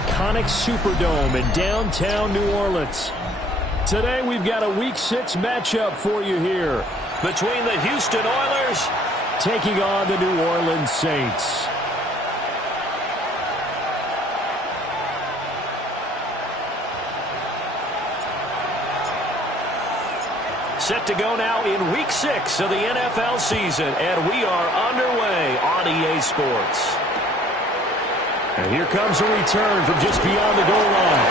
iconic Superdome in downtown New Orleans. Today we've got a Week 6 matchup for you here between the Houston Oilers taking on the New Orleans Saints. Set to go now in Week 6 of the NFL season, and we are underway on EA Sports. And here comes a return from just beyond the goal line.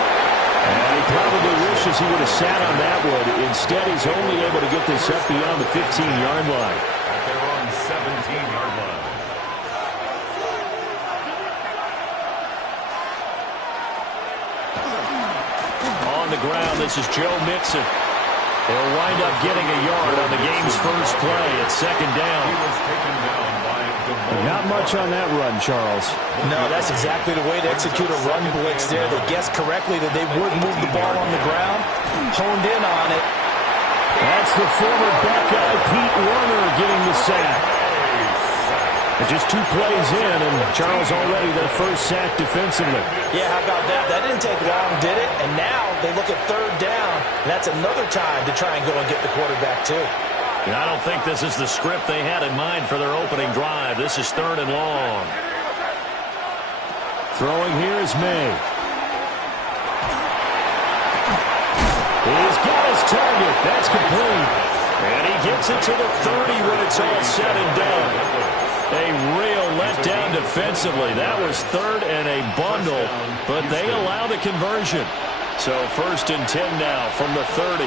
And he probably wishes he would have sat on that one. Instead, he's only able to get this up beyond the 15-yard line. At their own 17-yard line. On the ground, this is Joe Mixon. They'll wind up getting a yard on the game's first play at second down. He was taken down by Not much on that run, Charles. No, that's exactly the way to execute a run blitz there. They guessed correctly that they would move the ball on the ground, honed in on it. That's the former Buckeye Pete Werner getting the sack. And just 2 plays in, and Charles already their first sack defensively. Yeah, how about that? That didn't take long, did it? And now they look at third down, and that's another time to try and go and get the quarterback, too. I don't think this is the script they had in mind for their opening drive. This is 3rd and long. Throwing here is May. He's got his target. That's complete. And he gets it to the 30 when it's all said and done. A real letdown defensively. That was 3rd and a bundle, but they allow the conversion. So 1st and 10 now from the 30.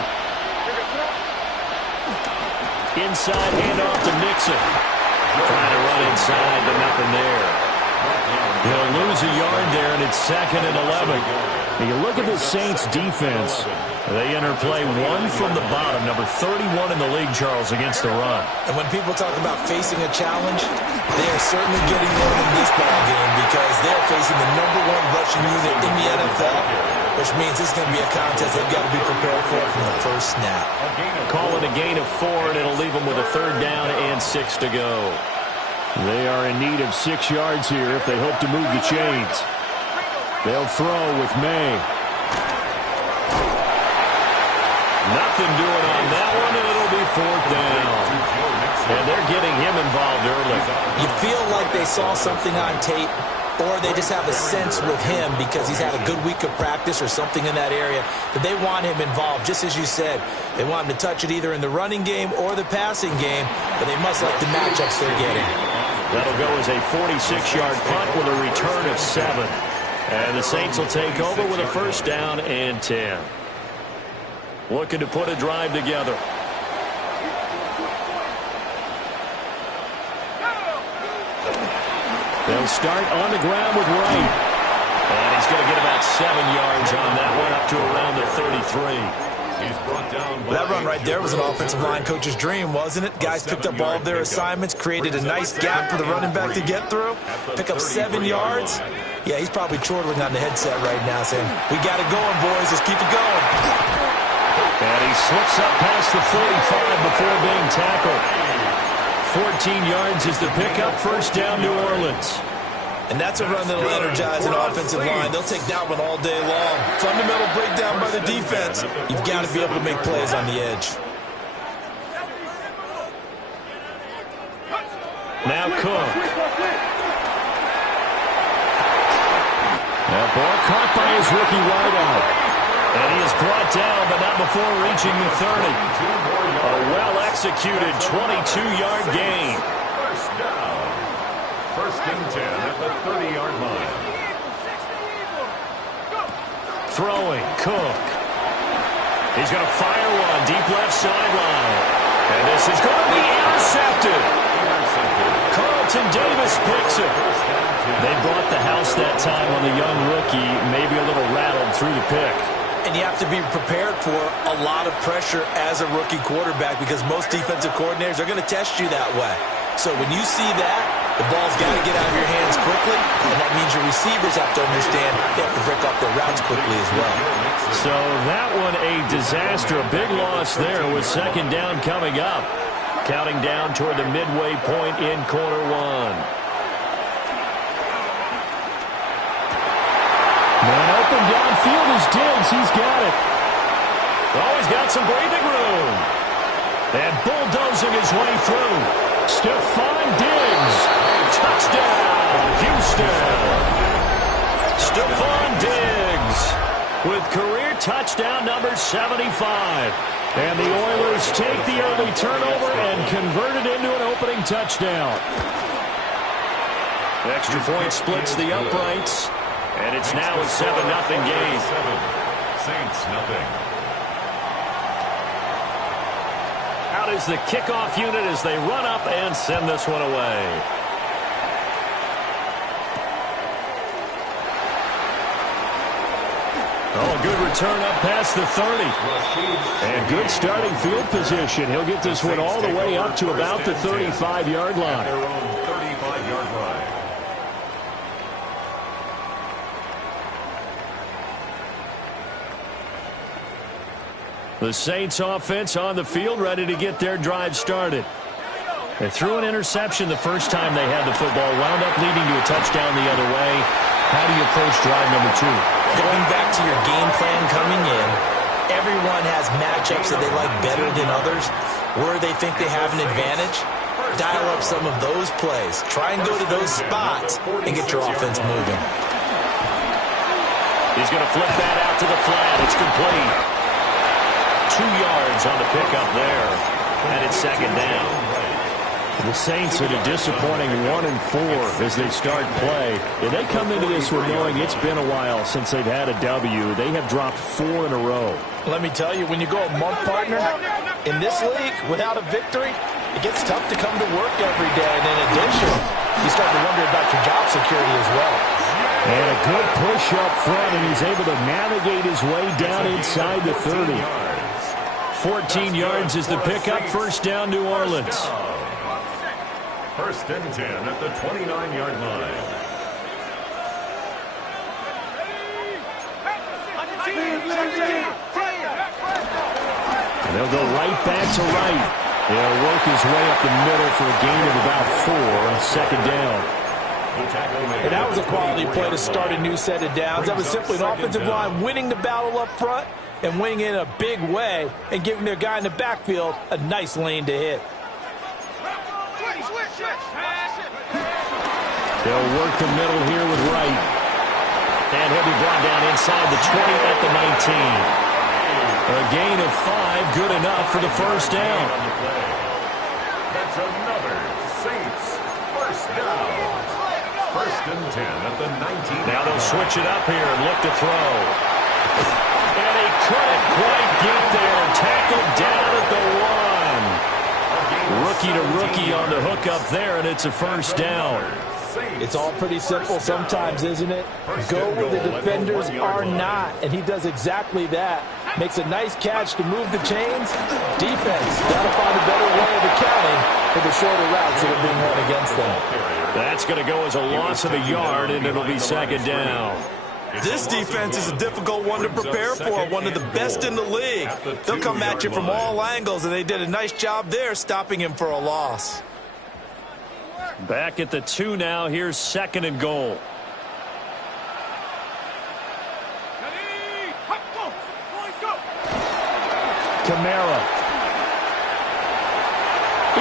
Inside handoff to Mixon. Trying to run inside, but nothing there. He'll lose a yard there, and it's 2nd and 11. Now you look at the Saints defense. They enter play 1 from the bottom, number 31 in the league, Charles, against the run. And when people talk about facing a challenge, they are certainly getting one in this ball game because they're facing the #1 rushing unit in the NFL, which means this is going to be a contest they've got to be prepared for from the first snap. Call it a gain of 4, and it'll leave them with a 3rd down and 6 to go. They are in need of 6 yards here if they hope to move the chains. They'll throw with May. Nothing doing on that one, and it'll be 4th down. And they're getting him involved early. You feel like they saw something on tape, or they just have a sense with him because he's had a good week of practice or something in that area that they want him involved. Just as you said, they want him to touch it either in the running game or the passing game, but they must like the matchups they're getting. That'll go as a 46-yard punt with a return of 7. And the Saints will take over with a 1st down and 10. Looking to put a drive together. They'll start on the ground with Wright. And he's going to get about 7 yards on that one, up to around the 33. He's brought down by That run right there was an offensive line coach's dream, wasn't it? Guys picked up all of their assignments, created a nice gap for the running back to get through, pick up 7 yards. Yeah, he's probably chortling on the headset right now saying, we got it going, boys. Let's keep it going. And he slips up past the 45 before being tackled. 14 yards is the pickup. 1st down, New Orleans. And that's a run that'll energize an offensive line. They'll take that one all day long. Fundamental breakdown by the defense. You've got to be able to make plays on the edge. Now Cook. That ball caught by his rookie wideout. And he is brought down, but not before reaching the 30. A well-executed 22-yard gain. 1st down. 1st and 10 at the 30-yard line. Throwing, Cook. He's going to fire one, deep left sideline. And this is going to be intercepted. Carlton Davis picks it. They brought the house that time on the young rookie, maybe a little rattled through the pick. And you have to be prepared for a lot of pressure as a rookie quarterback because most defensive coordinators are going to test you that way. So when you see that, the ball's got to get out of your hands quickly, and that means your receivers have to understand they have to break off their routes quickly as well. So that one a disaster. A big loss there with 2nd down coming up. Counting down toward the midway point in quarter 1. field is Diggs. He's got it. Oh, he's got some breathing room. And bulldozing his way through. Stephon Diggs. Touchdown, Houston. Stephon Diggs with career touchdown number 75. And the Oilers take the early turnover and convert it into an opening touchdown. Extra point splits the uprights. And it's now a 7-0 game. Saints nothing. Out is the kickoff unit as they run up and send this one away. Oh, good return up past the 30. And good starting field position. He'll get this one all the way up to about the 35-yard line. Their own 35-yard line. The Saints offense on the field, ready to get their drive started. They threw an interception the first time they had the football, wound up leading to a touchdown the other way. How do you approach drive number 2? Going back to your game plan coming in, everyone has matchups that they like better than others. Where they think they have an advantage, dial up some of those plays. Try and go to those spots and get your offense moving. He's going to flip that out to the flat. It's complete. 2 yards on the pickup there. And it's second down. The Saints at a disappointing 1-4 as they start play. And they come into this one knowing it's been a while since they've had a W. They have dropped 4 in a row. Let me tell you, when you go a month, partner, in this league, without a victory, it gets tough to come to work every day. And in addition, you start to wonder about your job security as well. And a good push up front, and he's able to navigate his way down inside the 30. 14 yards is the pickup. First down, New Orleans. First and 10 at the 29-yard line. And they'll go right back to right. They'll work his way up the middle for a gain of about 4 on second down. And that was a quality play to start a new set of downs. That was simply an offensive line winning the battle up front and winning in a big way and giving their guy in the backfield a nice lane to hit. They'll work the middle here with Wright. And he'll be brought down inside the 20 at the 19. A gain of 5, good enough for the first down. That's another Saints first down. First and 10 at the 19. Now they'll switch it up here and look to throw. And he couldn't quite get there. Tackled down at the 1. Rookie to rookie on the hook up there, and it's a first down. It's all pretty simple sometimes, isn't it? Go where the defenders are not, and he does exactly that. Makes a nice catch to move the chains. Defense got to find a better way of accounting for the shorter routes that are being run against them. That's going to go as a loss of a yard, and it'll be second down. This defense is a difficult one to prepare for, one of the best in the league. They'll come at you from all angles, and they did a nice job there stopping him for a loss. Back at the 2 now. Here's second and goal. Kamara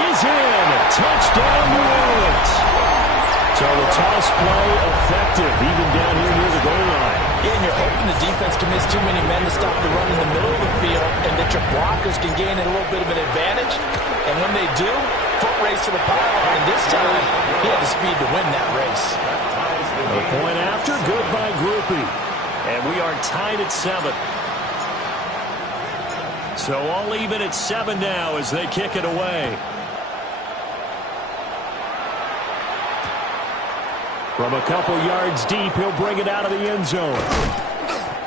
is in. Touchdown, New Orleans. So the toss play effective, even down here near the goal line. Yeah, and you're hoping the defense can miss too many men to stop the run in the middle of the field and that your blockers can gain a little bit of an advantage. And when they do, foot race to the pylon. And this time, he had the speed to win that race. A point after, good by Groupie. And we are tied at 7. So all even at 7 now as they kick it away. From a couple yards deep, he'll bring it out of the end zone.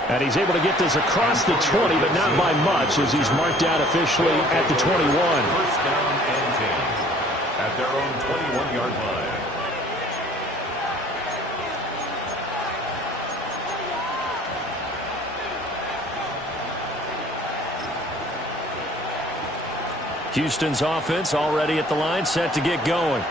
And he's able to get this across the 20, but not by much as he's marked out officially at the 21. First down and 10 at their own 21-yard line. Houston's offense already at the line, set to get going.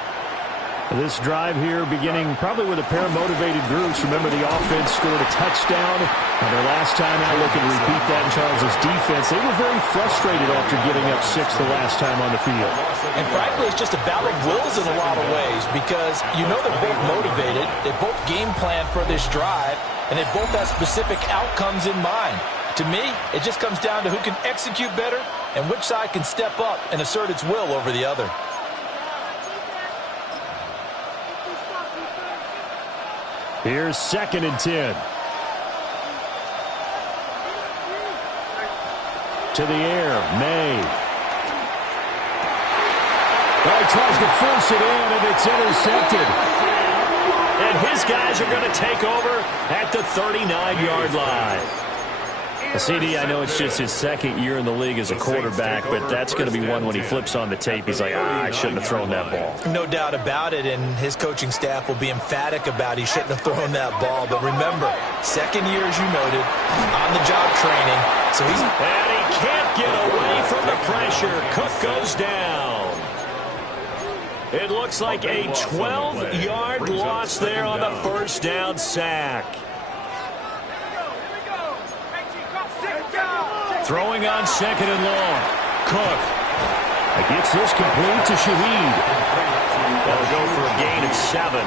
This drive here beginning probably with a pair of motivated groups. Remember, the offense scored a touchdown. And their last time out, looking to repeat that in Charles' defense. They were very frustrated after giving up 6 the last time on the field. And frankly, it's just a battle of wills in a lot of ways because you know they're both motivated. They both game plan for this drive, and they both have specific outcomes in mind. To me, it just comes down to who can execute better and which side can step up and assert its will over the other. Here's 2nd and 10. To the air, May. Well, he tries to force it in, and it's intercepted. And his guys are going to take over at the 39-yard line. CD, I know it's just his 2nd year in the league as a quarterback, but that's going to be one when he flips on the tape. He's like, I shouldn't have thrown that ball. No doubt about it, and his coaching staff will be emphatic about he shouldn't have thrown that ball. But remember, 2nd year, as you noted, on-the-job training. So he's... And he can't get away from the pressure. Cook goes down. It looks like a 12-yard loss there on the first down sack. Throwing on 2nd and long. Cook. Gets this complete to Shaheed. That'll go for a gain of 7.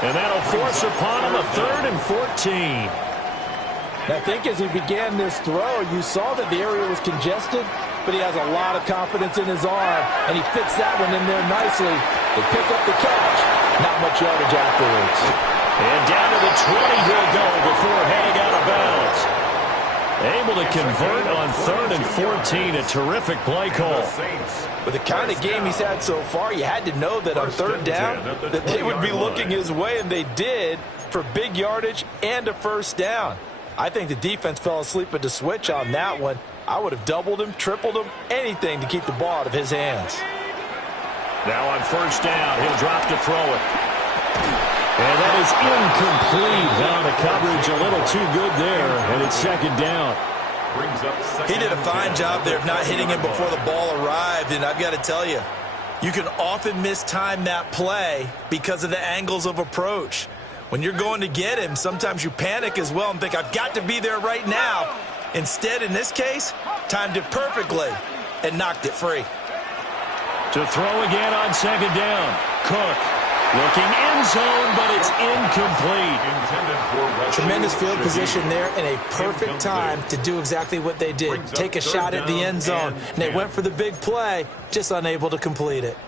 And that'll force upon him a 3rd and 14. I think as he began this throw, you saw that the area was congested, but he has a lot of confidence in his arm, and he fits that one in there nicely. They pick up the catch. Not much yardage afterwards. And down to the 20 he'll go before heading out of bounds. Able to convert on 3rd and 14. A terrific play call. With the kind of game he's had so far, you had to know that on 3rd down that they would be looking his way, and they did, for big yardage and a first down. I think the defense fell asleep at the switch on that one. I would have doubled him, tripled him, anything to keep the ball out of his hands. Now on first down, he'll drop to throw it. And that is incomplete. Now the coverage a little too good there, and it's 2nd down. He did a fine job there of not hitting him before the ball arrived, and I've got to tell you, you can often mistime that play because of the angles of approach. When you're going to get him, sometimes you panic as well and think, I've got to be there right now. Instead, in this case, timed it perfectly and knocked it free. To throw again on 2nd down. Cook looking end zone, but it's incomplete. Tremendous field position there and a perfect time to do exactly what they did. Take a shot at the end zone. And they went for the big play, just unable to complete it.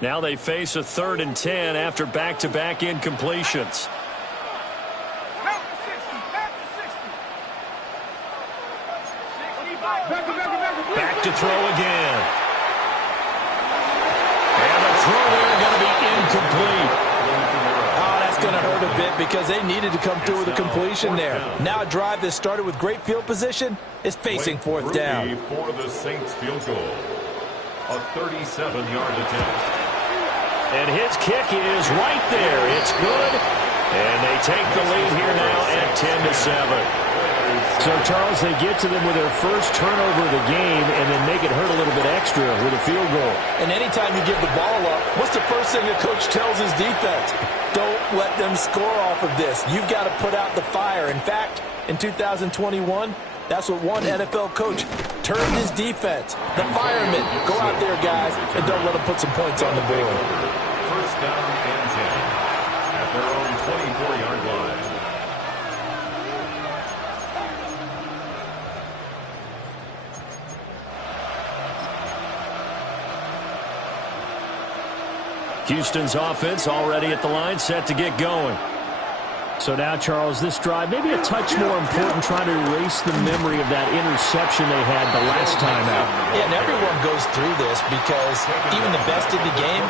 Now they face a 3rd and 10 after back-to-back incompletions. Back to throw again. And the throw there going to be incomplete. Oh, that's going to hurt a bit because they needed to come through with a completion there. Now a drive that started with great field position is facing 4th down. For the Saints field goal. A 37-yard attempt. And his kick is right there. It's good. And they take the lead here now at 10-7. So, Charles, they get to them with their first turnover of the game and then make it hurt a little bit extra with a field goal. And anytime you give the ball up, what's the first thing a coach tells his defense? Don't let them score off of this. You've got to put out the fire. In fact, in 2021, that's what one NFL coach turned his defense. The firemen, go out there, guys, and don't let them put some points on the board. First down and 10 at their own 24-yard line. Houston's offense already at the line, set to get going. So now, Charles, this drive maybe a touch more important, trying to erase the memory of that interception they had the last time out. Yeah, and everyone goes through this because even the best in the game,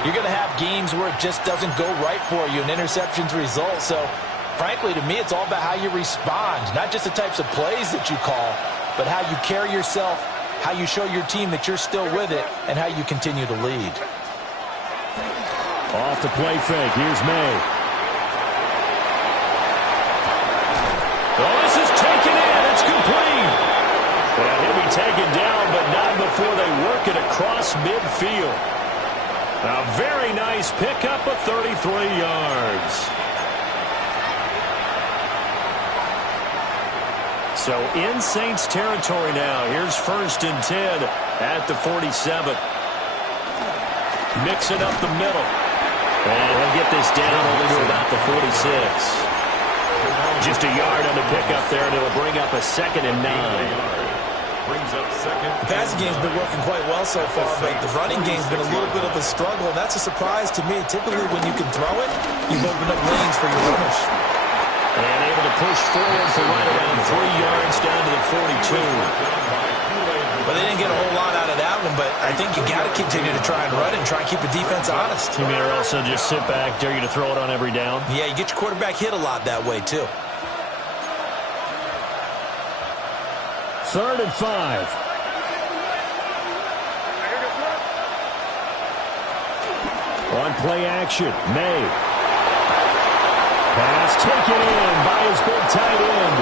you're going to have games where it just doesn't go right for you, and interceptions result. So, frankly, to me, it's all about how you respond, not just the types of plays that you call, but how you carry yourself, how you show your team that you're still with it, and how you continue to lead. Off the play fake. Here's May. Oh, this is taken in. It's complete. And he'll be taken down, but not before they work it across midfield. A very nice pickup of 33 yards. So in Saints territory now. Here's 1st and 10 at the 47. Mix it up the middle. And he'll get this down only to about the 46. Just a yard on the pickup there, and it'll bring up a 2nd and 9. The passing game's been working quite well so far, but the running game's been a little bit of a struggle, and that's a surprise to me. Typically, when you can throw it, you've opened up lanes for your runners. And able to push forward for right around 3 yards down to the 42. But they didn't get a whole lot out of that one, but I think you got to continue to try and run and try and keep the defense honest. You mean also just sit back, dare you to throw it on every down? Yeah, you get your quarterback hit a lot that way, too. 3rd and 5. On play action, May. Pass taken in by his big tight end.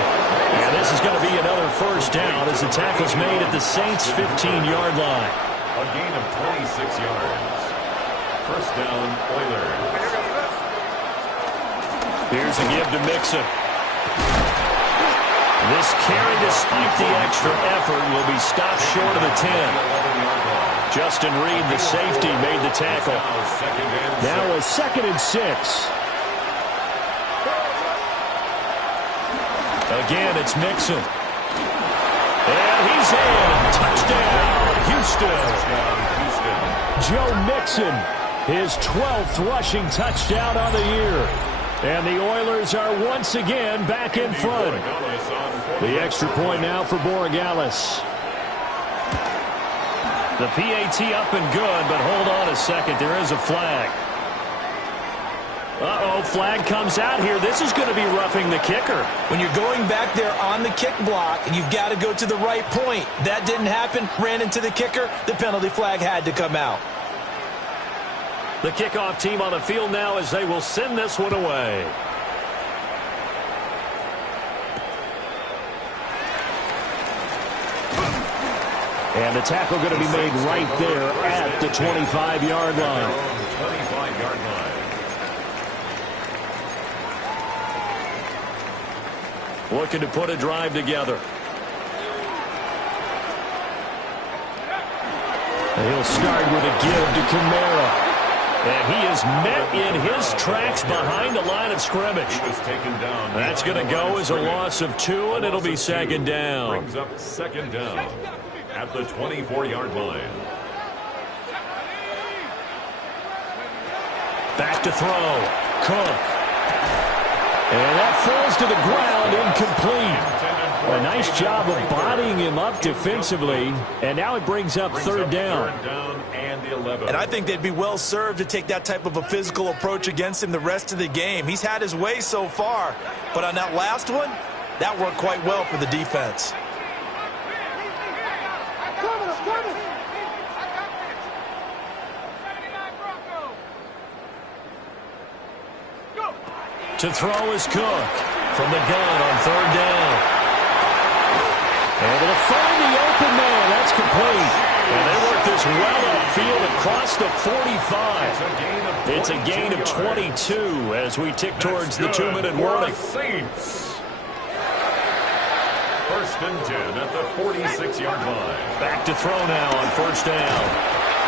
And this is going to be another 1st down as the tackle's made at the Saints' 15-yard line. A gain of 26 yards. 1st down, Oilers. Here's a give to Mixon. This carry, despite the extra effort, will be stopped short of the 10. Justin Reed, the safety, made the tackle. Now a 2nd and 6. Again, it's Mixon. And he's in. Touchdown, Houston. Joe Mixon, his 12th rushing touchdown on the year. And the Oilers are once again back in front. The extra point now for Borregales. The PAT up and good, but hold on a second. There is a flag. Uh-oh, flag comes out here. This is going to be roughing the kicker. When you're going back there on the kick block, and you've got to go to the right point. That didn't happen. Ran into the kicker. The penalty flag had to come out. The kickoff team on the field now as they will send this one away. And the tackle going to be made right there at the 25-yard line. 25-yard line. Looking to put a drive together. And he'll start with a give to Kamara. And he is met in his tracks behind the line of scrimmage. That's going to go as a loss of 2, and it'll be 2nd down. Brings up 2nd down at the 24-yard line. Back to throw. Cook. And that falls to the ground, incomplete. A nice job of bodying him up defensively, and now it brings up 3rd down. And I think they'd be well served to take that type of a physical approach against him the rest of the game. He's had his way so far, but on that last one, that worked quite well for the defense. To throw is Cook from the gun on 3rd down. Able to find the open man. That's complete. And they work this well upfield across the 45. It's a gain of 22 as we tick towards the 2-minute warning. 1st and 10 at the 46-yard line. Back to throw now on 1st down.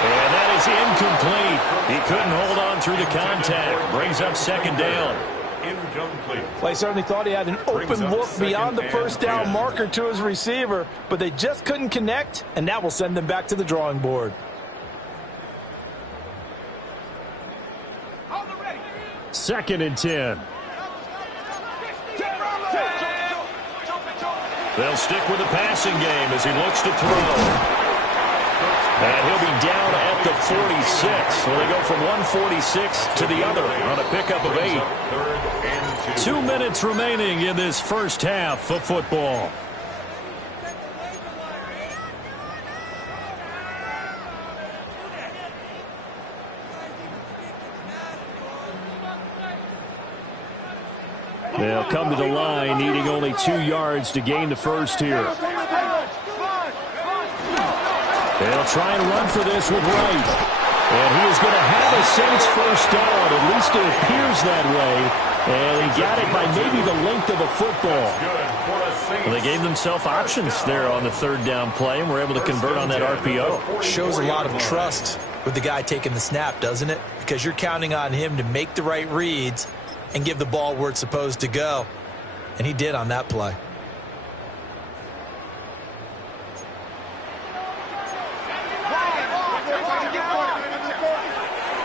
And that is incomplete. He couldn't hold on through the contact. Brings up 2nd down. Incomplete. Well, I certainly thought he had an open look beyond the 1st down marker to his receiver, but they just couldn't connect, and that will send them back to the drawing board. 2nd and 10. They'll stick with the passing game as he looks to throw. And he'll be down at the 46. So they go from 146 to the other on a pickup of 8. 2 minutes remaining in this first half of football. They'll come to the line, needing only 2 yards to gain the first here. They'll try and run for this with Wright. And he is going to have a Saints first down. At least it appears that way. And he got it by maybe the length of a football. Well, they gave themselves options there on the third down play, and were able to convert on that RPO. Shows a lot of trust with the guy taking the snap, doesn't it? Because you're counting on him to make the right reads and give the ball where it's supposed to go. And he did on that play.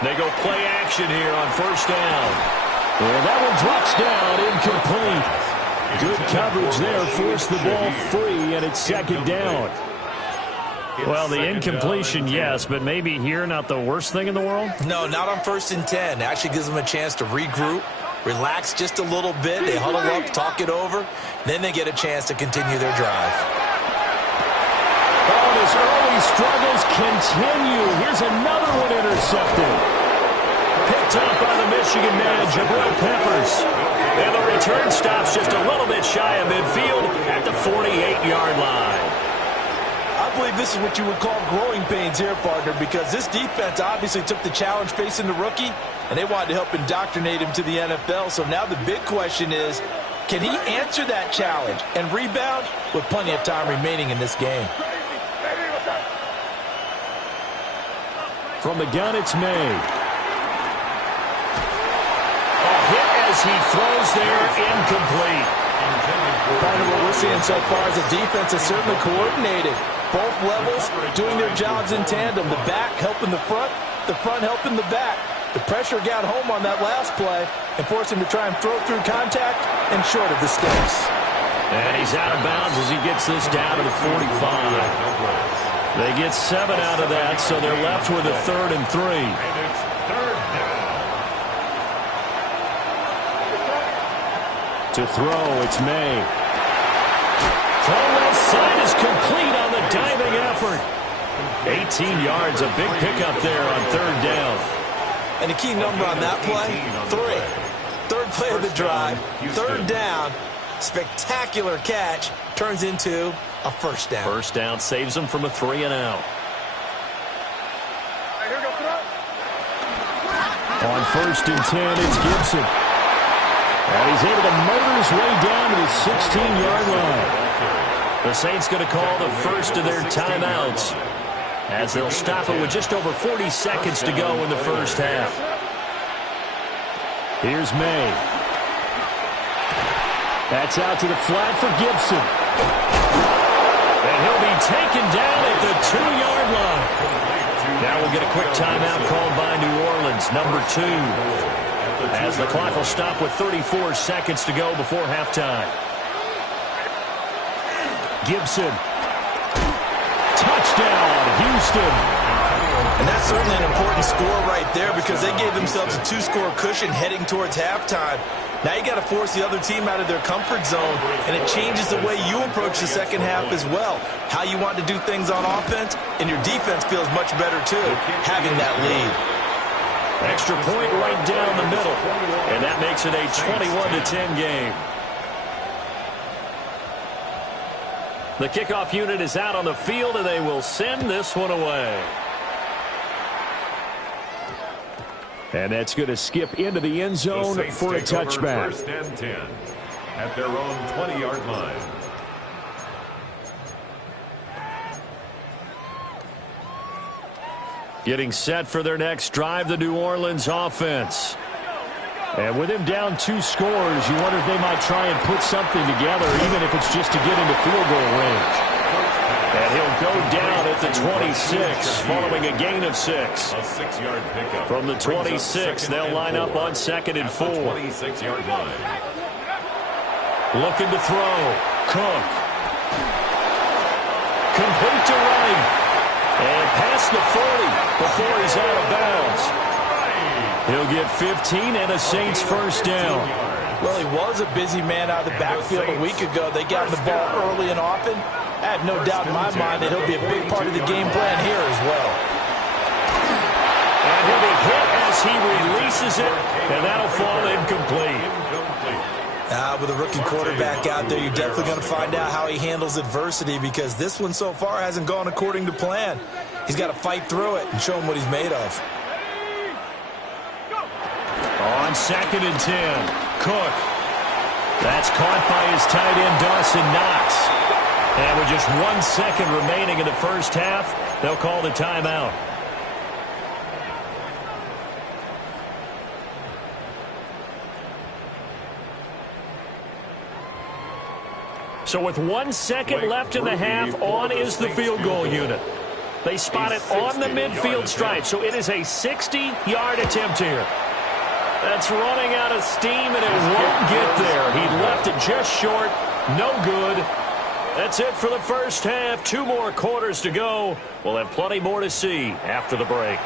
They go play action here on first down. And that one drops down, incomplete. Good coverage there, forced the ball free, and it's second down. Well, the incompletion, yes, but maybe here not the worst thing in the world? No, not on 1st and 10. Actually gives them a chance to regroup, relax just a little bit. They huddle up, talk it over. Then they get a chance to continue their drive. Oh, his early struggles continue. Here's another one intercepted. Picked up by the Michigan man, Jabril Peppers. And the return stops just a little bit shy of midfield at the 48-yard line. I believe this is what you would call growing pains here, partner, because this defense obviously took the challenge facing the rookie, and they wanted to help indoctrinate him to the NFL. So now the big question is, can he answer that challenge and rebound with plenty of time remaining in this game? From the gun, it's May. A hit as he throws there, incomplete. Part of what we're seeing so far is the defense is certainly coordinated. Both levels doing their jobs in tandem. The back helping the front helping the back. The pressure got home on that last play and forced him to try and throw through contact and short of the sticks. And he's out of bounds as he gets this down to the 45. They get 7 out of that, so they're left with a 3rd and 3. To throw, it's May. Throw left side is complete on the diving effort. 18 yards, a big pickup there on 3rd down. And the key number on that play, 3. 3rd play of the drive, 3rd down, spectacular catch, turns into a first down. First down saves them from a 3 and out. On 1st and 10, it's Gibson. And he's able to motor his way down to the 16-yard line. The Saints going to call the first of their timeouts as they'll stop it with just over 40 seconds to go in the first half. Here's May. That's out to the flat for Gibson. And he'll be taken down at the 2-yard line. Now we'll get a quick timeout called by New Orleans, number 2. As the clock will stop with 34 seconds to go before halftime. Gibson. Touchdown, Houston. And that's certainly an important score right there because they gave themselves a 2-score cushion heading towards halftime. Now you got to force the other team out of their comfort zone, and it changes the way you approach the second half as well. How you want to do things on offense, and your defense feels much better too, having that lead. Extra point right down the middle, and that makes it a 21-10 game. The kickoff unit is out on the field, and they will send this one away. And that's going to skip into the end zone for a touchback. 1st and 10 at their own 20-yard line. Getting set for their next drive, the New Orleans offense. And with him down 2 scores, you wonder if they might try and put something together, even if it's just to get into field goal range. And he'll go down at the 26, following a gain of 6. A 6-yard pickup. From the 26, they'll line up on 2nd and 4. 26-yard line. Looking to throw. Cook. Complete to right. And past the 40 before he's out of bounds. He'll get 15 and a Saints first down. Well, he was a busy man out of the backfield a week ago. They got him the ball early and often. I have no doubt in my mind that he'll be a big part of the game plan here as well. And he'll be hit as he releases it, and that'll fall incomplete. With a rookie quarterback out there, you're definitely going to find out how he handles adversity because this one so far hasn't gone according to plan. He's got to fight through it and show him what he's made of. On 2nd and 10, Cook. That's caught by his tight end, Dawson Knox. And with just 1 second remaining in the first half, they'll call the timeout. So with 1 second left in the half, on is the field goal unit. They spot it on the midfield stripe, so it is a 60-yard attempt here. That's running out of steam, and it won't get there. He left it just short. No good. That's it for the first half. 2 more quarters to go. We'll have plenty more to see after the break.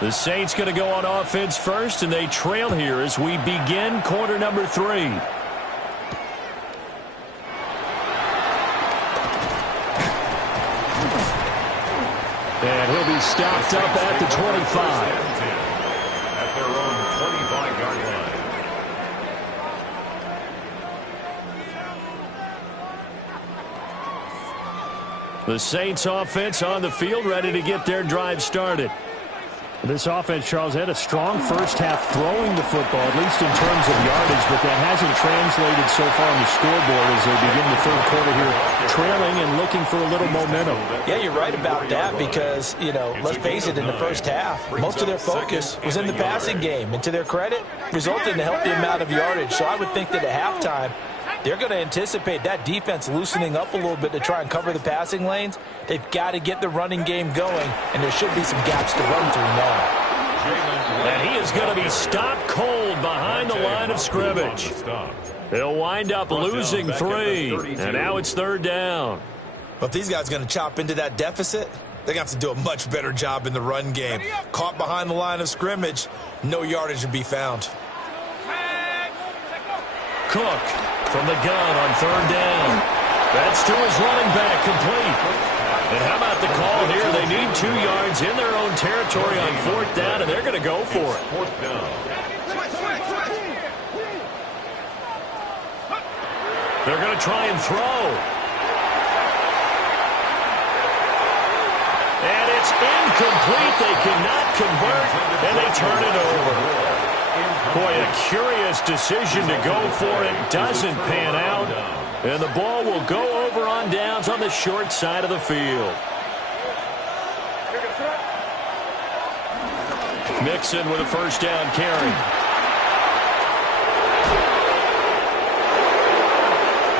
The Saints going to go on offense first, and they trail here as we begin quarter number 3. And he'll be stopped up at the 25. At their own 25-yard line. The Saints offense on the field, ready to get their drive started. This offense, Charles, had a strong first half throwing the football, at least in terms of yardage, but that hasn't translated so far on the scoreboard as they begin the third quarter here, trailing and looking for a little momentum. Yeah, you're right about that because, you know, let's face it, in the first half, most of their focus was in the passing game. And to their credit, resulted in a healthy amount of yardage. So I would think that at halftime, they're going to anticipate that defense loosening up a little bit to try and cover the passing lanes. They've got to get the running game going, and there should be some gaps to run through now. And he is going to be stopped cold behind the line of scrimmage. They'll wind up losing 3, and now it's 3rd down. But if these guys are going to chop into that deficit, they're going to have to do a much better job in the run game. Caught behind the line of scrimmage, no yardage to be found. Cook from the gun on 3rd down. That's to his running back, complete. And how about the call here? They need 2 yards in their own territory on 4th down, and they're going to go for it. 4th down. They're going to try and throw. And it's incomplete. They cannot convert, and they turn it over. Boy, a curious decision to go for it. Doesn't pan out. And the ball will go over on downs on the short side of the field. Mixon with a 1st down carry.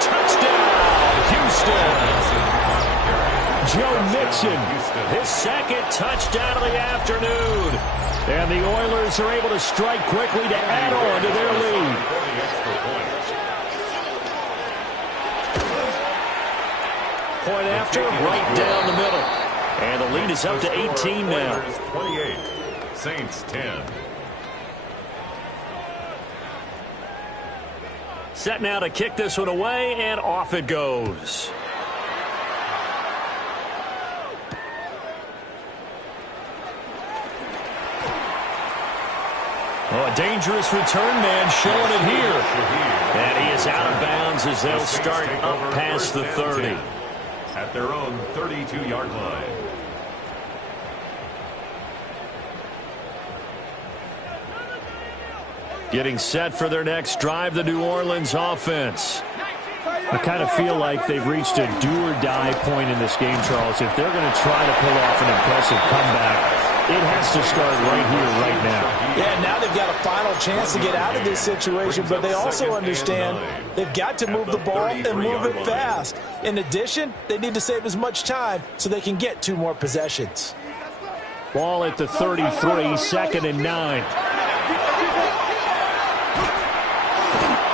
Touchdown, Houston. Joe Mixon, his 2nd touchdown of the afternoon. And the Oilers are able to strike quickly to add on to their lead. Point after, right down the middle. And the lead is up to 18 now. 28, Saints 10. Set now to kick this one away, and off it goes. Oh, a dangerous return man showing it here. And he is out of bounds as they'll start up past the 30. At their own 32-yard line. Getting set for their next drive, the New Orleans offense. I kind of feel like they've reached a do-or-die point in this game, Charles. If they're going to try to pull off an impressive comeback, it has to start right here, right now. Yeah, now they've got a final chance to get out of this situation, but they also understand they've got to move the ball and move it fast. In addition, they need to save as much time so they can get 2 more possessions. Ball at the 33, 2nd and 9.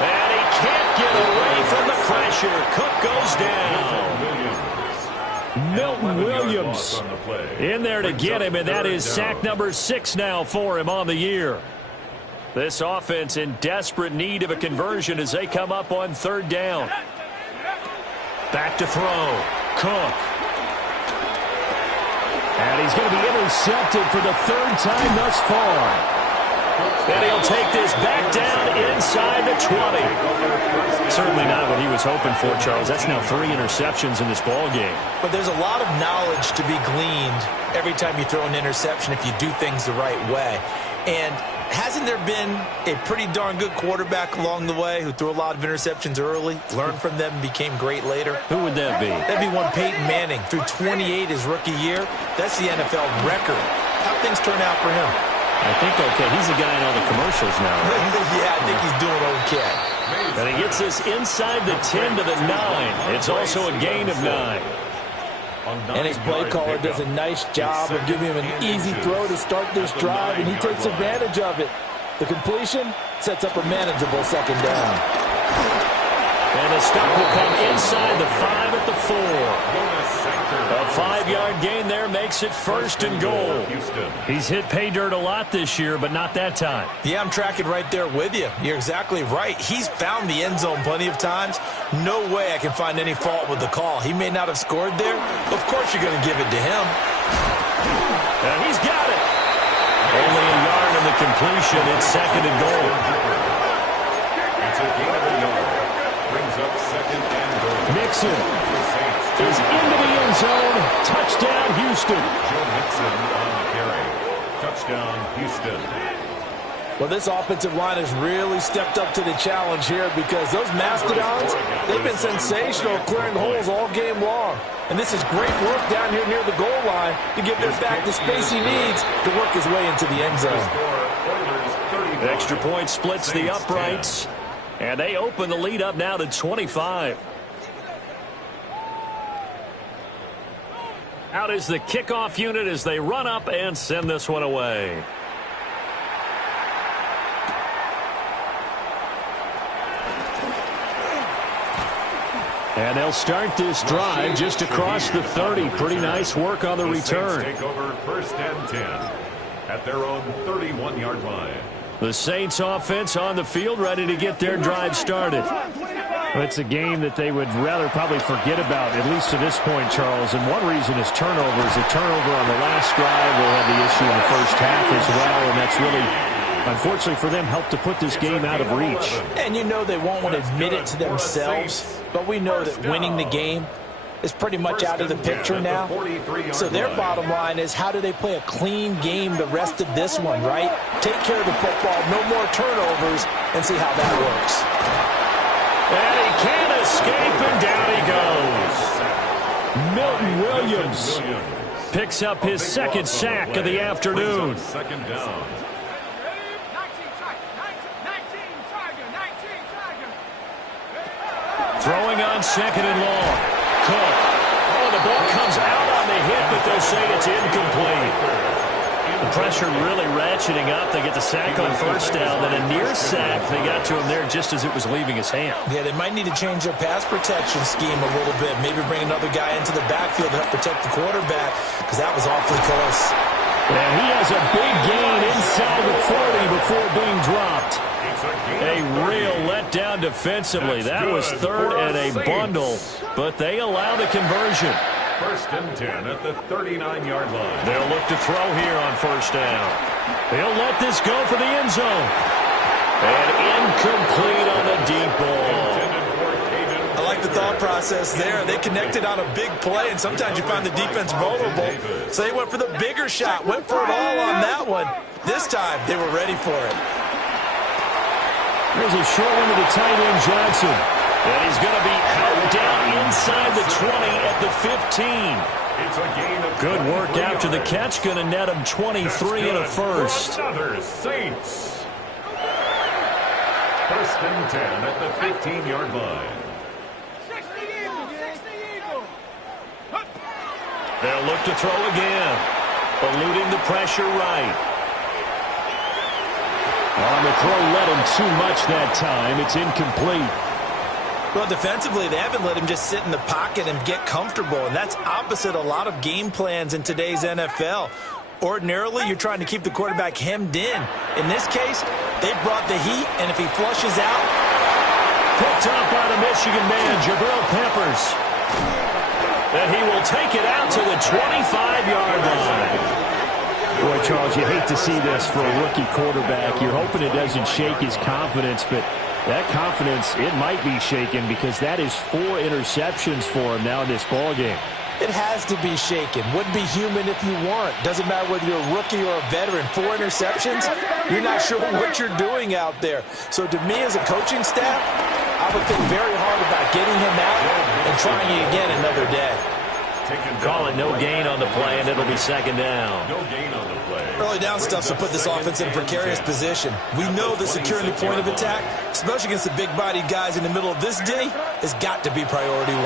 And he can't get away from the pressure. Cook goes down. Milton Williams in there to get him, and that is sack number 6 now for him on the year. This offense in desperate need of a conversion as they come up on 3rd down. Back to throw. Cook. And he's going to be intercepted for the 3rd time thus far. And he'll take this back down inside the 20. Certainly not what he was hoping for, Charles. That's now 3 interceptions in this ball game. But there's a lot of knowledge to be gleaned every time you throw an interception if you do things the right way. And hasn't there been a pretty darn good quarterback along the way who threw a lot of interceptions early, learned from them, and became great later? Who would that be? That'd be one Peyton Manning. Threw 28 his rookie year. That's the NFL record. How'd things turn out for him? I think okay. He's the guy in all the commercials now. Right? Yeah, I think he's doing okay. And he gets this inside the 10 to the 9. It's also a gain of 9. And his play caller does a nice job of giving him an easy throw to start this drive, and he takes advantage of it. The completion sets up a manageable second down. And the stop will come inside the 5 at the 4. A 5-yard gain there makes it 1st and goal. He's hit pay dirt a lot this year, but not that time. Yeah, I'm tracking right there with you. You're exactly right. He's found the end zone plenty of times. No way I can find any fault with the call. He may not have scored there. Of course you're going to give it to him. And he's got it. Only a yard in the completion. It's 2nd and goal. It's a gain of a yard. Brings up 2nd and goal. Mixon is into the end zone. Touchdown, Houston. Joe Mixon on the carry. Touchdown, Houston. Well, this offensive line has really stepped up to the challenge here because those Mastodons, they've been sensational clearing holes all game long. And this is great work down here near the goal line to give their back the space he needs to work his way into the end zone. The extra point splits the uprights. And they open the lead up now to 25. Out is the kickoff unit as they run up and send this one away. And they'll start this drive just across the 30. Pretty nice work on the return. Take over 1st and 10 at their own 31-yard line. The Saints offense on the field ready to get their drive started. Well, it's a game that they would rather probably forget about, at least to this point, Charles. And one reason is turnovers. A turnover on the last drive will have the issue in the first half as well, and that's really, unfortunately for them, helped to put this game out of reach. And you know they won't want to admit it to themselves, but we know that winning the game is pretty much out of the picture now. So their bottom line is, how do they play a clean game the rest of this one, right? Take care of the football, no more turnovers, and see how that works. And he can't escape, and down he goes. Milton Williams picks up his 2nd sack of the afternoon. 2nd down. Throwing on 2nd and long. Cook. Oh, the ball comes out on the hit, but they'll say it's incomplete. The pressure really ratcheting up. They get the sack on 1st down, then a near sack. They got to him there just as it was leaving his hand. Yeah, they might need to change their pass protection scheme a little bit. Maybe bring another guy into the backfield to help protect the quarterback, because that was awfully close. And he has a big gain inside the 40 before being dropped. A real letdown defensively. That was 3rd and a bundle, but they allow the conversion. 1st and 10 at the 39-yard line. They'll look to throw here on 1st down. They'll let this go for the end zone. And incomplete on the deep ball. I like the thought process there. They connected on a big play, and sometimes you find the defense vulnerable. So they went for the bigger shot, went for it all on that one. This time, they were ready for it. There's a short one to the tight end, Johnson. And he's going to be out down inside the 20 at the 15. It's a gain of good work after the catch. Going to net him 23 and a first. Another Saints. 1st and 10 at the 15-yard line. They'll look to throw again. Eluding the pressure right. On the throw, let him too much that time. It's incomplete. Well, defensively, they haven't let him just sit in the pocket and get comfortable, and that's opposite a lot of game plans in today's NFL. Ordinarily, you're trying to keep the quarterback hemmed in. In this case, they brought the heat, and if he flushes out, picked up by the Michigan man, Jabril Peppers. And he will take it out to the 25-yard line. Boy, Charles, you hate to see this for a rookie quarterback. You're hoping it doesn't shake his confidence, but that confidence, it might be shaken because that is 4 interceptions for him now in this ballgame. It has to be shaken. Wouldn't be human if you weren't. Doesn't matter whether you're a rookie or a veteran. 4 interceptions, you're not sure what you're doing out there. So to me as a coaching staff, I would think very hard about getting him out and trying again another day. Call it no gain on the play, and it'll be second down. No gain on the play. Early down stuff to put this offense in a precarious position. We know that securing the point of attack, especially against the big-bodied guys in the middle of this D, has got to be priority 1.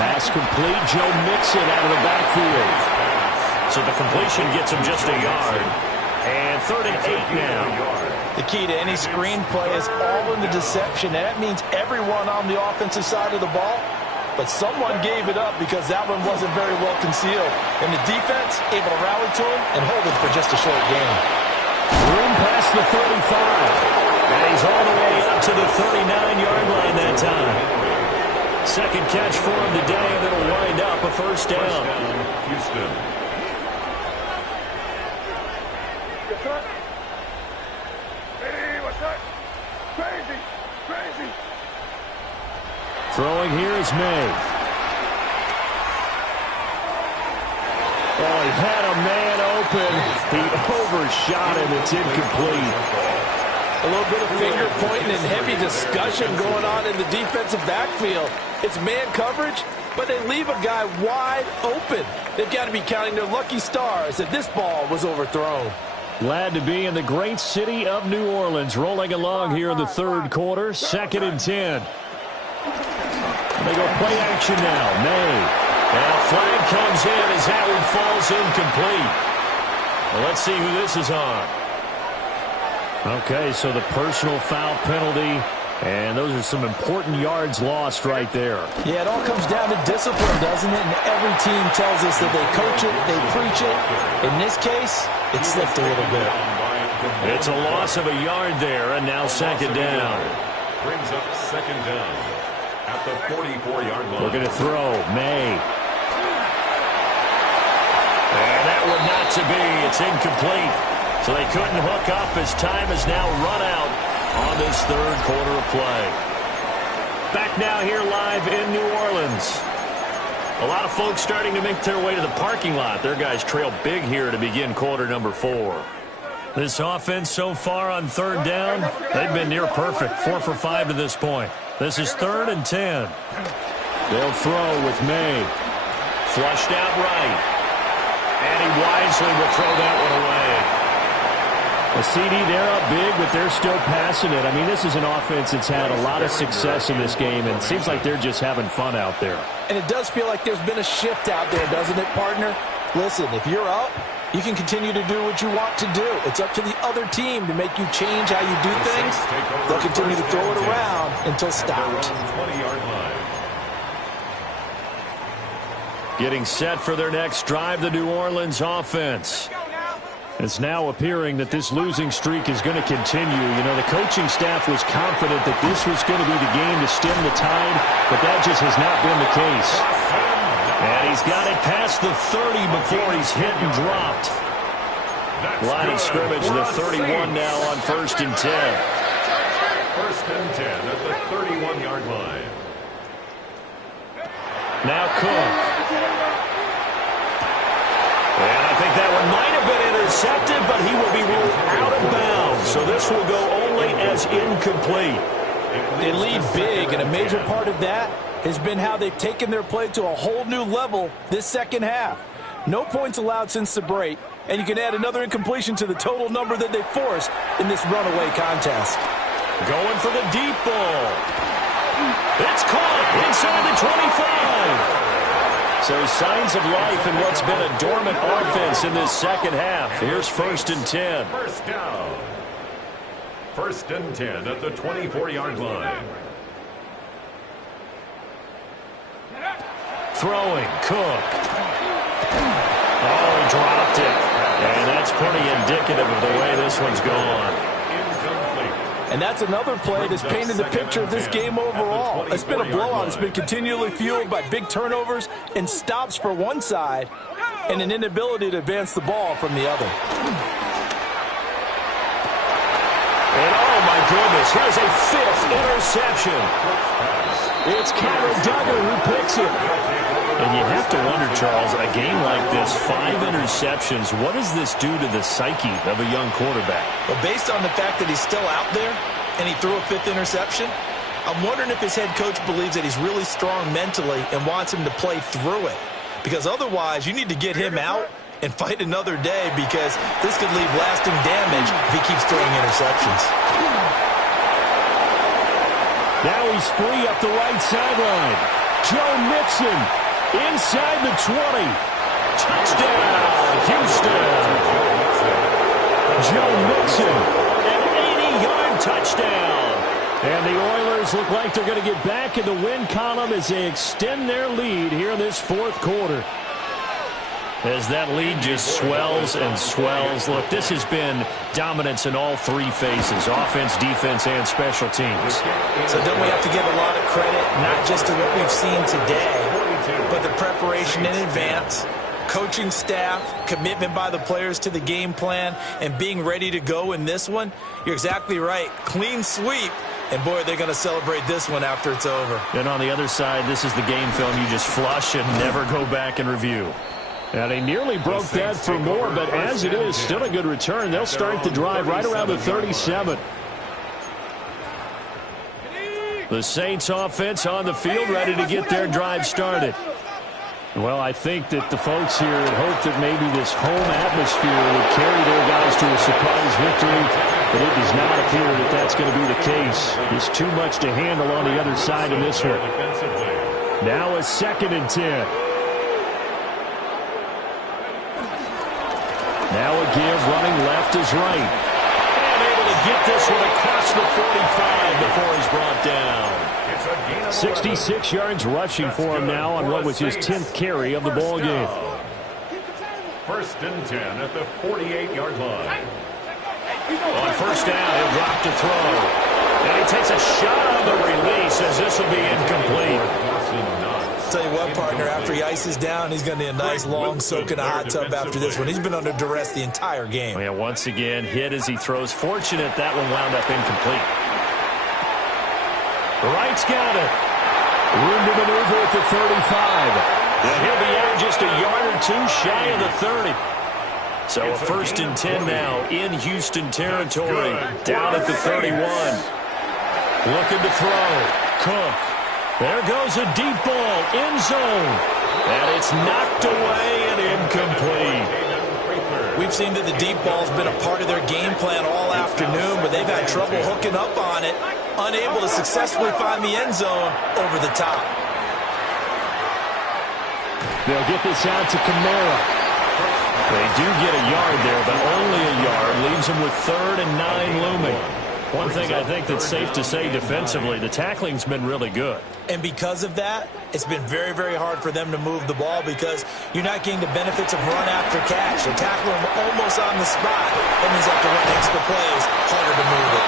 Pass complete. Joe Mixon out of the backfield. So the completion gets him just a yard. And 3rd and 8 now. The key to any screen play is all in the deception. And that means everyone on the offensive side of the ball. But someone gave it up because that one wasn't very well concealed. And the defense able to rally to him and hold it for just a short gain. Room past the 35. And he's all the way up to the 39-yard line that time. Second catch for him today, and it'll wind up a first down. Houston. Throwing here is May. Oh, he had a man open. He overshot him. It's incomplete. A little bit of finger pointing and heavy discussion going on in the defensive backfield. It's man coverage, but they leave a guy wide open. They've got to be counting their lucky stars that this ball was overthrown. Glad to be in the great city of New Orleans, rolling along here in the 3rd quarter, 2nd and 10. They go play action now. May. And a flag comes in as that one falls incomplete. Well, let's see who this is on. Okay, so the personal foul penalty, and those are some important yards lost right there. Yeah, it all comes down to discipline, doesn't it? And every team tells us that they coach it, they preach it. In this case, it slipped a little bit. It's a loss of a yard there, and now second down. Brings up second down at the 44-yard line. Looking to throw, May. And that one not to be. It's incomplete. So they couldn't hook up as time has now run out on this 3rd quarter of play. Back now here live in New Orleans. A lot of folks starting to make their way to the parking lot. Their guys trail big here to begin quarter number 4. This offense so far on 3rd down, they've been near perfect. 4 for 5 to this point. This is 3rd and 10. They'll throw with May. Flushed out right. And he wisely will throw that one away. A CD, they're up big, but they're still passing it. I mean, this is an offense that's had a lot of success in this game, and it seems like they're just having fun out there. And it does feel like there's been a shift out there, doesn't it, partner? Listen, if you're up, you can continue to do what you want to do. It's up to the other team to make you change how you do things. They'll continue to throw it around until stopped. 20-yard line. Getting set for their next drive, the New Orleans offense. It's now appearing that this losing streak is going to continue. You know, the coaching staff was confident that this was going to be the game to stem the tide, but that just has not been the case. And he's got it past the 30 before he's hit and dropped. Line of scrimmage, the 31 now on 1st and 10. 1st and 10 at the 31-yard line. Now Cook. And I think that one might have been intercepted, but he will be ruled out of bounds. So this will go only as incomplete. They lead big, and a major part of that has been how they've taken their play to a whole new level this second half. No points allowed since the break, and you can add another incompletion to the total number that they forced in this runaway contest. Going for the deep ball. It's caught inside the 25. So signs of life in what's been a dormant offense in this second half. Here's 1st and 10. First down. 1st and 10 at the 24-yard line. Throwing, Cook. Oh, he dropped it. And that's pretty indicative of the way this one's gone. And that's another play that's painted the picture of this game overall. It's been a blowout. It's been continually fueled by big turnovers and stops for one side and an inability to advance the ball from the other. And oh my goodness, here's a 5th interception. It's Kyler Duggar who picks it. And you have to wonder, Charles, a game like this, 5 interceptions, what does this do to the psyche of a young quarterback? Well, based on the fact that he's still out there and he threw a 5th interception, I'm wondering if his head coach believes that he's really strong mentally and wants him to play through it. Because otherwise, you need to get him out and fight another day, because this could leave lasting damage if he keeps throwing interceptions. Now he's free up the right sideline. Joe Mixon inside the 20. Touchdown, Houston. Joe Mixon, An 80-yard touchdown. and the Oilers look like they're going to get back in the win column as they extend their lead here in this 4th quarter. As that lead just swells and swells. Look, this has been dominance in all 3 phases, offense, defense, and special teams. So don't we have to give a lot of credit, not just to what we've seen today, but the preparation in advance, coaching staff, commitment by the players to the game plan, and being ready to go in this one? You're exactly right. Clean sweep. And, boy, they're going to celebrate this one after it's over. And on the other side, this is the game film you just flush and never go back and review. Now, they nearly broke that for more, but as it is, still a good return. They'll start the drive right around the 37. The Saints offense on the field, ready to get their drive started. Well, I think that the folks here had hoped that maybe this home atmosphere would carry their guys to a surprise victory, but it does not appear that that's going to be the case. There's too much to handle on the other side in this one. Now a 2nd and 10. Now a give, running left is right. And able to get this one across the 45 before he's brought down. 66 yards rushing for him now on what was his 10th carry of the ball game. 1st and 10 at the 48-yard line. On 1st down, he'll drop to throw. And he takes a shot on the release as this will be incomplete. Tell you what, partner, after he ices down, he's going to need a nice long soak in a hot tub after this one. He's been under duress the entire game. Oh, yeah, once again, hit as he throws. Fortunate that one wound up incomplete. Wright's got it. Room to maneuver at the 35. And he'll be out just a yard or 2 shy of the 30. So a 1st and 10 now in Houston territory. Down at the 31. Looking to throw. Cook. There goes a deep ball, end zone. And it's knocked away and incomplete. We've seen that the deep ball's been a part of their game plan all afternoon, but they've had trouble hooking up on it, unable to successfully find the end zone over the top. They'll get this out to Kamara. They do get a yard there, but only a yard. Leaves them with 3rd and 9 looming. One thing I think that's safe to say defensively, the tackling's been really good. And because of that, it's been very, very hard for them to move the ball because you're not getting the benefits of run after catch. They're tackling him almost on the spot. That means they have to run extra plays, harder to move it.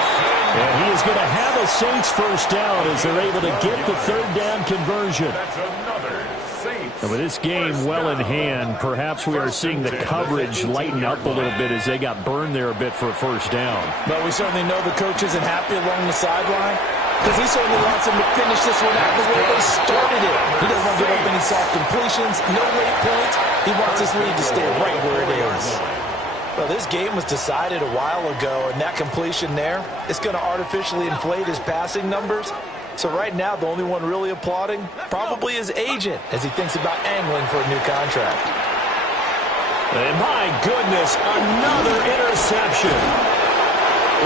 And he is going to have a Saints 1st down as they're able to get the 3rd down conversion. That's another Saints. And with this game well in hand, perhaps we are seeing the coverage lighten up a little bit as they got burned there a bit for a 1st down. But we certainly know the coach isn't happy along the sideline because he certainly wants them to finish this one out the way they started it. He doesn't want to give up any soft completions, no late points. He wants this lead to stay right where it is. Well, this game was decided a while ago, and that completion there, it's going to artificially inflate his passing numbers. So right now, the only one really applauding probably his agent as he thinks about angling for a new contract. And my goodness, another interception.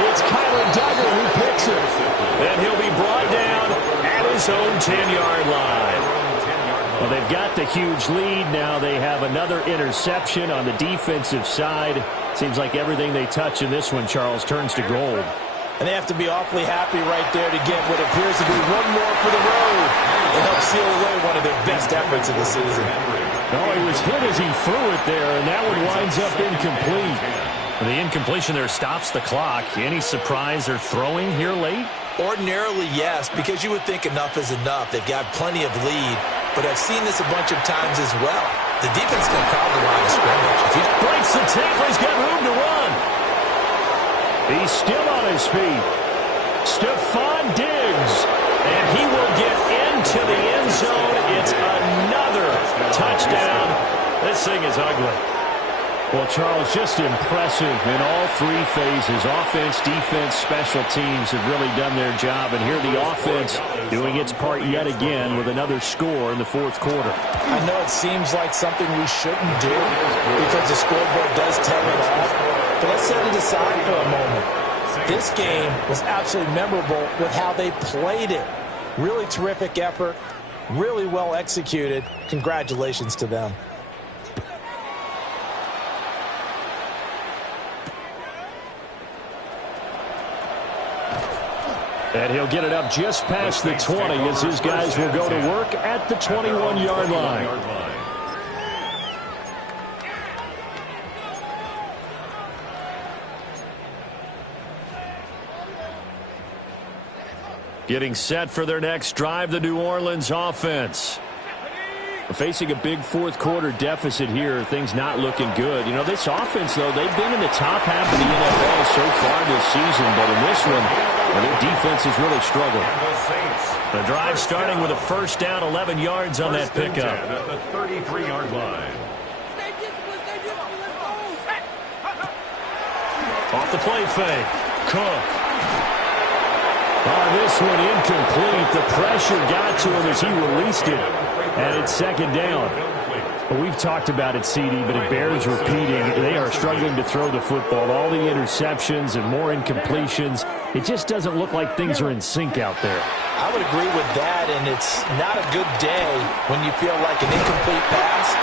It's Kyler Duggar who picks it. And he'll be brought down at his own 10-yard line. Well, they've got the huge lead. Now they have another interception on the defensive side. Seems like everything they touch in this one, Charles, turns to gold. And they have to be awfully happy right there to get what appears to be one more for the road. It helps seal away one of their best efforts of the season. No, he was hit as he threw it there, and that one winds up incomplete. The incompletion there stops the clock. Any surprise they're throwing here late? Ordinarily, yes, because you would think enough is enough. They've got plenty of lead, but I've seen this a bunch of times as well. The defense can crowd the line of scrimmage. If you breaks the tackle, he's got room to run. He's still on his feet. Stephon Diggs. And he will get into the end zone. It's another touchdown. This thing is ugly. Well, Charles, just impressive in all three phases. Offense, defense, special teams have really done their job. And here the offense doing its part yet again with another score in the fourth quarter. I know it seems like something we shouldn't do because the scoreboard does tell it all. But let's set it aside for a moment. This game was absolutely memorable with how they played it. Really terrific effort. Really well executed. Congratulations to them. And he'll get it up just past the 20 as his guys will go to work at the 21-yard line. Getting set for their next drive, the New Orleans offense. Facing a big fourth quarter deficit here, things not looking good. You know, this offense, though, they've been in the top half of the NFL so far this season, but in this one, their defense has really struggled. The drive starting with a first down, 11 yards on that pickup. At the 33-yard line. Off the play fake. Cook. This one incomplete. The pressure got to him as he released it. And it's second down. Well, we've talked about it, CD, but it bears repeating. They are struggling to throw the football. All the interceptions and more incompletions. It just doesn't look like things are in sync out there. I would agree with that, and it's not a good day when you feel like an incomplete pass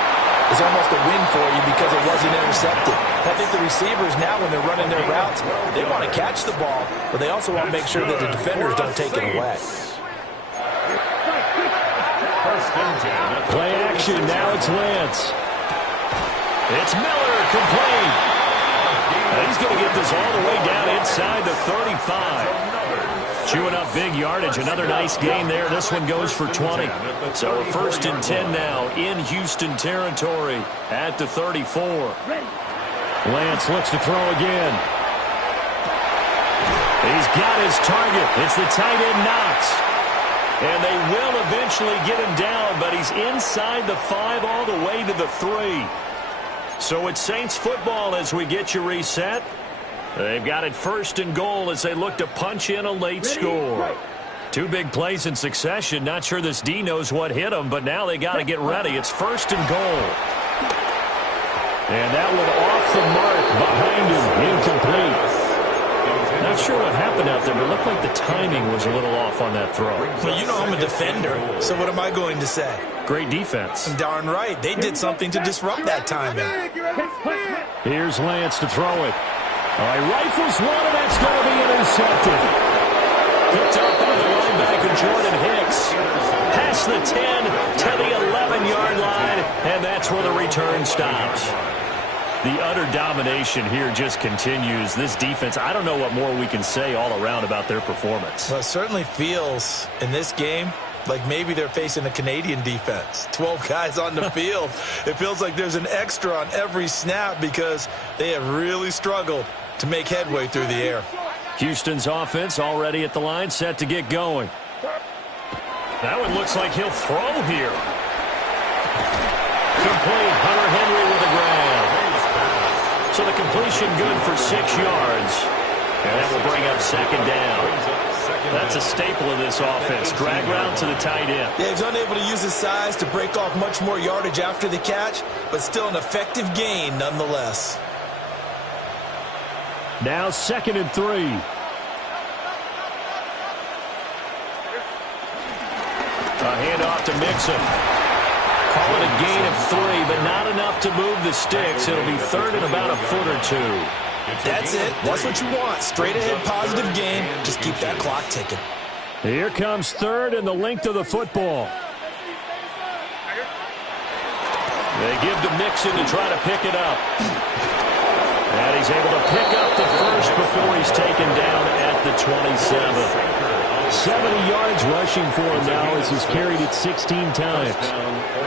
is almost a win for you because it wasn't intercepted. I think the receivers now, when they're running their routes, they want to catch the ball, but they also want to make sure that the defenders don't take it away. Play action, now it's Lance. It's Miller, complete. And he's going to get this all the way down inside the 35. Chewing up big yardage, another nice gain there. This one goes for 20. So a first and 10 now in Houston territory at the 34. Lance looks to throw again. He's got his target. It's the tight end Knox. And they will eventually get him down, but he's inside the 5 all the way to the 3. So it's Saints football as we get you reset. They've got it first and goal as they look to punch in a late score. Two big plays in succession. Not sure this D knows what hit him, but now they got to get ready. It's first and goal. And that one off the mark behind him. Incomplete. Not sure what happened out there, but it looked like the timing was a little off on that throw. Well, you know I'm a defender, so what am I going to say? Great defense. Darn right. They did something to disrupt that timing. Here's Lance to throw it. All right, rifles one, and that's going to be intercepted. Picked up by the linebacker, Jordan Hicks. Past the 10 to the 11-yard line, and that's where the return stops. The utter domination here just continues. This defense, I don't know what more we can say all around about their performance. Well, it certainly feels in this game like maybe they're facing a Canadian defense. 12 guys on the field. It feels like there's an extra on every snap because they have really struggled to make headway through the air. Houston's offense already at the line, set to get going. That one looks like he'll throw here. Complete. Hunter Henry with a grab. So the completion good for 6 yards. And that will bring up second down. That's a staple of this offense. Drag route to the tight end. Yeah, he's unable to use his size to break off much more yardage after the catch, but still an effective gain nonetheless. Now 2nd and 3. A handoff to Mixon. Call it a gain of 3, but not enough to move the sticks. It'll be third and about a foot or 2. That's it. That's what you want. Straight ahead positive gain. Just keep that clock ticking. Here comes third and the length of the football. They give to Mixon to try to pick it up. And he's able to pick up the first before he's taken down at the 27. 70 yards rushing for him now as he's carried it 16 times.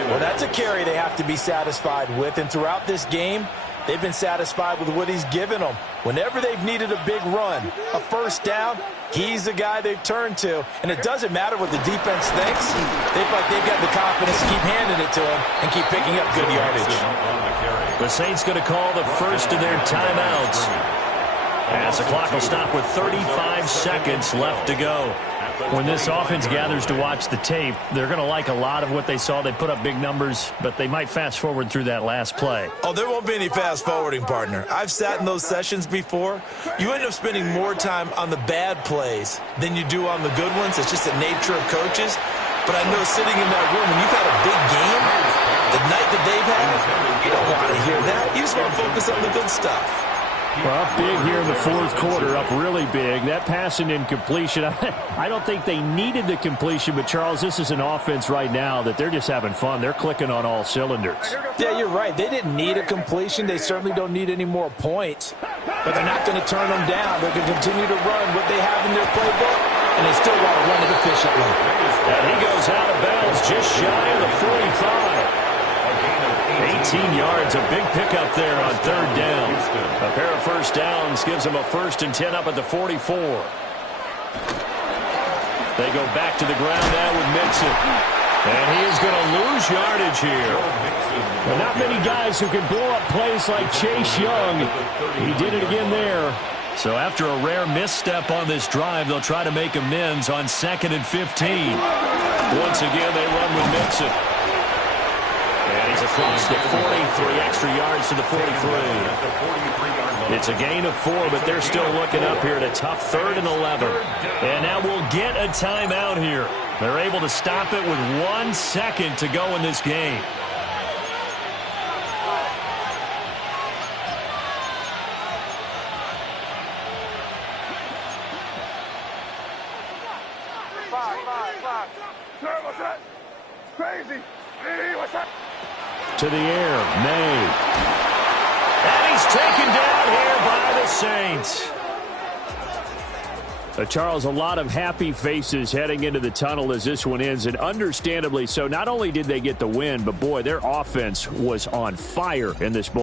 Well, that's a carry they have to be satisfied with. And throughout this game, they've been satisfied with what he's given them. Whenever they've needed a big run, a first down, he's the guy they've turned to. And it doesn't matter what the defense thinks. They feel like they've got the confidence to keep handing it to him and keep picking up good yardage. The Saints going to call the first of their timeouts, as the clock will stop with 35 seconds left to go. When this offense gathers to watch the tape, they're going to like a lot of what they saw. They put up big numbers, but they might fast forward through that last play. Oh, there won't be any fast forwarding, partner. I've sat in those sessions before. You end up spending more time on the bad plays than you do on the good ones. It's just the nature of coaches. But I know sitting in that room, when you've had a big game, the night that they've had, you don't want to hear that. You just want to focus on the good stuff. Well, up big here in the fourth quarter, up really big. That pass and incompletion, I don't think they needed the completion, but, Charles, this is an offense right now that they're just having fun. They're clicking on all cylinders. Yeah, you're right. They didn't need a completion. They certainly don't need any more points, but they're not going to turn them down. They're going to continue to run what they have in their playbook, and they still want to run it efficiently. And he goes out of bounds just shy of the 45. 18 yards, a big pickup there on third down. A pair of first downs gives them a 1st and 10 up at the 44. They go back to the ground now with Mixon. And he is going to lose yardage here. Well, not many guys who can blow up plays like Chase Young. He did it again there. So after a rare misstep on this drive, they'll try to make amends on 2nd and 15. Once again, they run with Mixon. And he's across the 43, extra yards to the 43. It's a gain of 4, but they're still looking up here at a tough 3rd and 11. And now we'll get a timeout here. They're able to stop it with 1 second to go in this game. Crazy. Hey, what's that? To the air, May. And he's taken down here by the Saints. Charles, a lot of happy faces heading into the tunnel as this one ends, and understandably so. Not only did they get the win, but, boy, their offense was on fire in this ball.